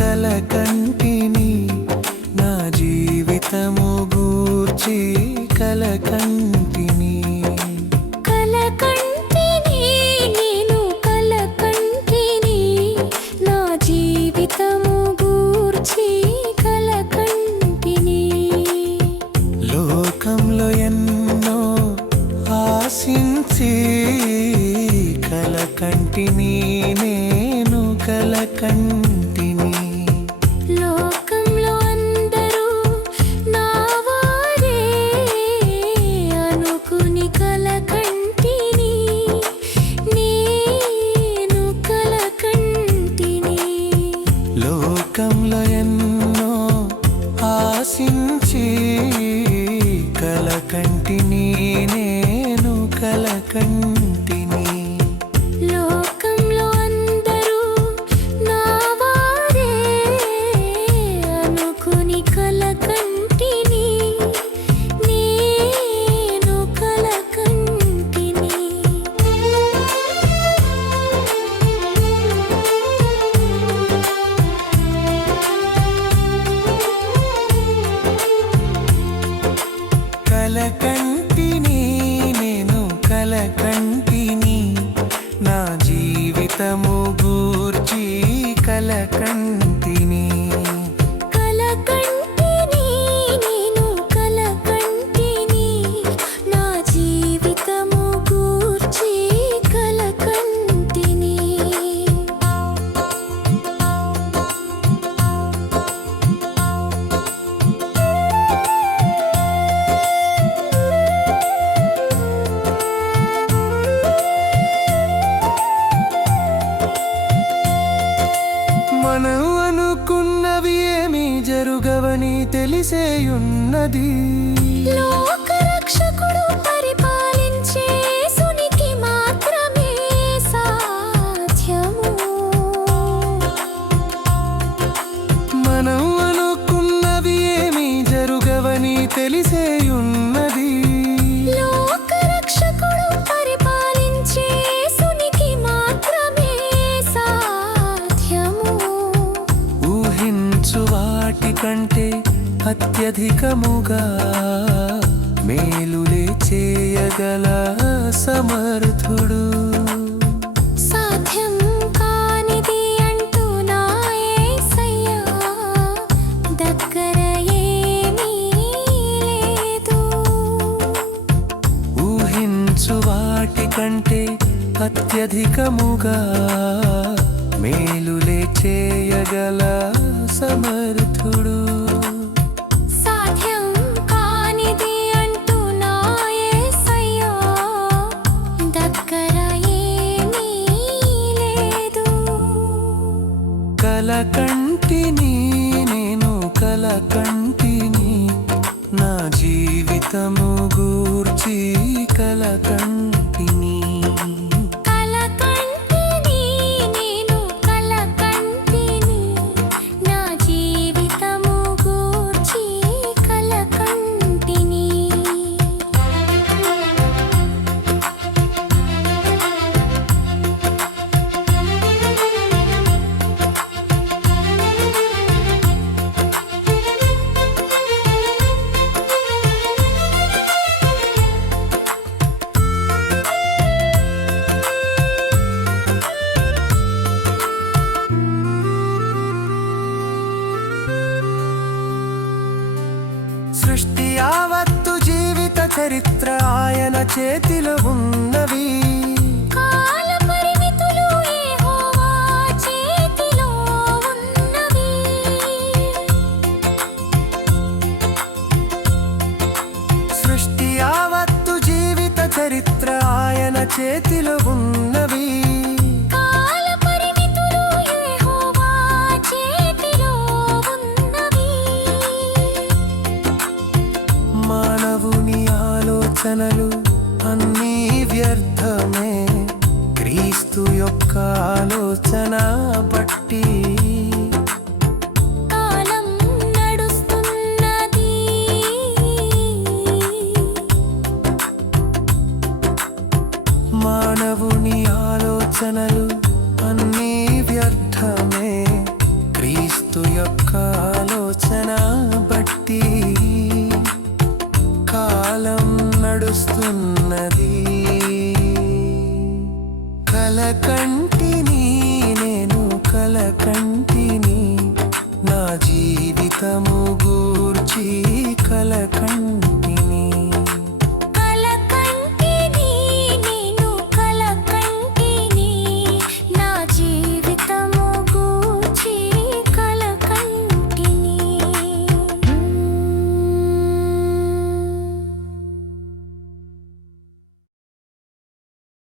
కలకంటిని నా జీవితము గూర్చి కలకంటిని కలకంటిని నేను కలకంటిని నా జీవితము గూర్చి కలకంటిని లోకంలో ఎన్నో ఆశించి కలకంటిని నేను కలకంటిని లోకంలో అందరూ నా వారే అనుకుని కలకంటిని నేను కలకంటిని లోకంలో ఎన్నో ఆశించి కలకంటిని నేను కలకంటిని లోకంలో అందరూ నా వారే అనుకుని కలకంటిని నేను కలకంటిని కలకంటిని నేను కలకంటిని నా జీవితము గూర్చి కలకంటిని కలకంటిని నేను కలకంటిని నా జీవితము గూర్చి కలకంటిని మనం అనుకున్నవి ఏమీ జరుగవని తెలిసేయున్నది లోకరక్షకుడు పరిపాలించే యేసునికి మాత్రమే సాధ్యము మనం అనుకున్నవి ఏమీ జరుగవని తెలిసేయున్నది లోకరక్షకుడు పరిపాలించే యేసునికి మాత్రమే సాధ్యము ఊహించు వాటి కంటే అత్యధికముగా మేలులే చేయగల సమర్థుడు సాధ్యం కానిది అంటూ నా యేసయ్యా దగ్గర ఏమీ లేదు ఊహించు వాటి కంటే అత్యధికముగా మేలులే చేయగల సమర్థుడు సాధ్యం కానిది అంటూ నా యేసయ్యా దగ్గర ఏమీ లేదు కలకంటిని నేను కలకంటిని నా జీవితము గూర్చి కలకంటిని కలకంటిని నేను కలకంటిని నా జీవితము గూర్చి కలకంటిని సృష్టి యావత్తు జీవిత చరిత్ర ఆయన చేతిలో ఉన్నవి కాల పరిమితులు యెహోవా చేతిలో ఉన్నవి సృష్టి యావత్తు జీవిత చరిత్ర ఆయన చేతిలో ఉన్నవి కాల పరిమితులు యెహోవా చేతిలో ఉన్నవి మానవుని ఆలోచనలు అన్నీ వ్యర్థమే క్రీస్తు యొక్క ఆలోచన బట్టి కాలం నడుస్తున్నది మానవుని ఆలోచనలు అన్నీ వ్యర్థమే క్రీస్తు క్రీస్తు యొక్క ఆలోచన బట్టి కాలం నడుస్తున్నది. కలకంటిని నేను కలకంటిని, నా జీవితము గూర్చి కలకంటిని.